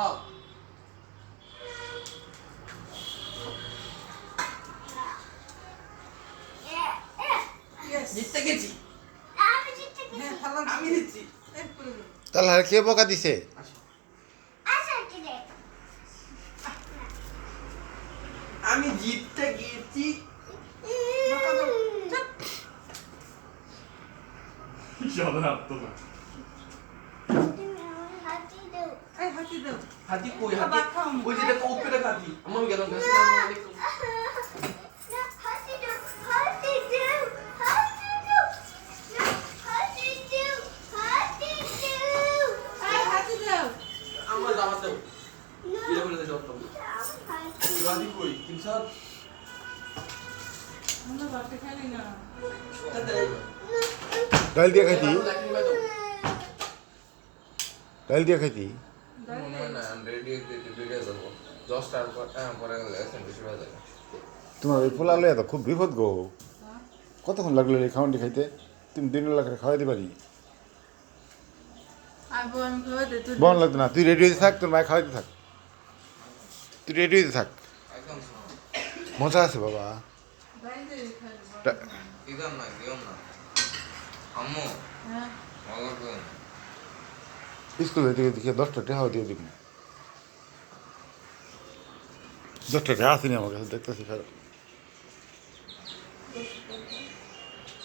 খাও। জিততে গেছি। আমি দিচ্ছি। তাহলে আর কে বকা দিছে? আমি জিততে গেছি। হাতি কই? হাতি ওই যে দেখো উপরে হাতি। আমি গেলাম আসসালামু আলাইকুম। আমার দাওয়াত দাও। ইলে বলে দাও তো। হাতি কই? ইনসাদ। আমরা বাতে খাই না। ডাল দিয়ে খাইতি? ডাল দিয়ে খাইতি? তোমার ওই পোলা লইয়া তো খুব বিপদ গো। কতক্ষণ লাগলো এই খাওয়ানটি খাইতে? তুমি দিন লাগে খাওয়াইতে পারি? বল লাগতো না, তুই রেডি হইতে থাক, তোর মায়ের খাওয়াইতে থাক। তুই রেডি হইতে থাক, মজা আছে বাবা। স্কুল থেকে দেখি 10টা টাকা দিয়ে দিব। 10টা টাকা আসেনি আমার কাছে, দেখতেছি ফেরত।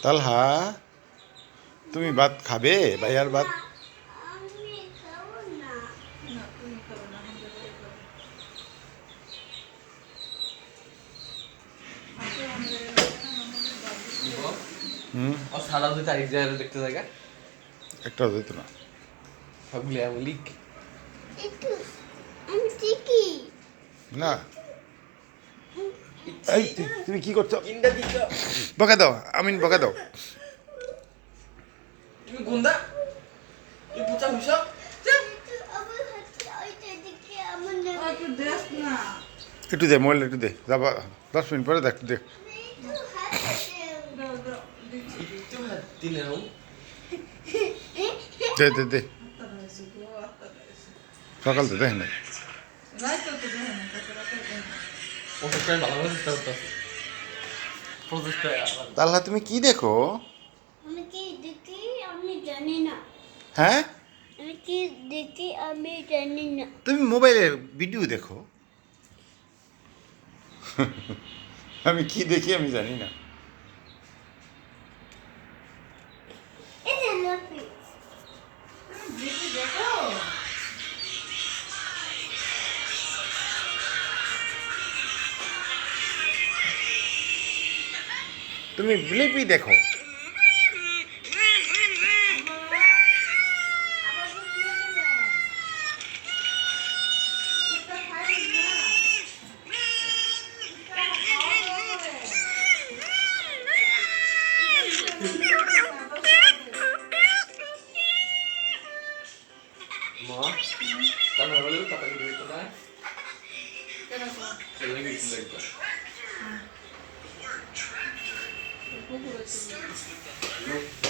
তালহা, তুমি ভাত খাবে? ভাইয়ার ভাত? সাদা দুই তারিখ যায় দেখতে জায়গা একটাও যেত না। সবগুলি লিক না এই তুমি কি করছো? ইন্ডা দিছ বকা দাও, আমিন বকা দাও। তুমি গুন্ডা এই পুচা হইছ একটু দে, মোবাইল একটু দে, যাবা 10 মিনিট পরে দেখ, একটু দে। একটু হাত দিলে নাও দে দে দে, সকাল তো দেখেন না। প্রসেসটা ভালো করে চেষ্টা করতেছি প্রসেসটা তাহলে তুমি কি দেখো? আমি কি দেখি আমি জানি না। হ্যাঁ, আমি কি দেখি আমি জানি না। তুমি মোবাইলে ভিডিও দেখো। আমি কি দেখি আমি জানি না। এই যে লফি দেখো তুমি লিপি দেখো। মা তাহলে বলে কথা কি দিতে না কেন স্যার চলে গেছি দেখো কুকুর আছে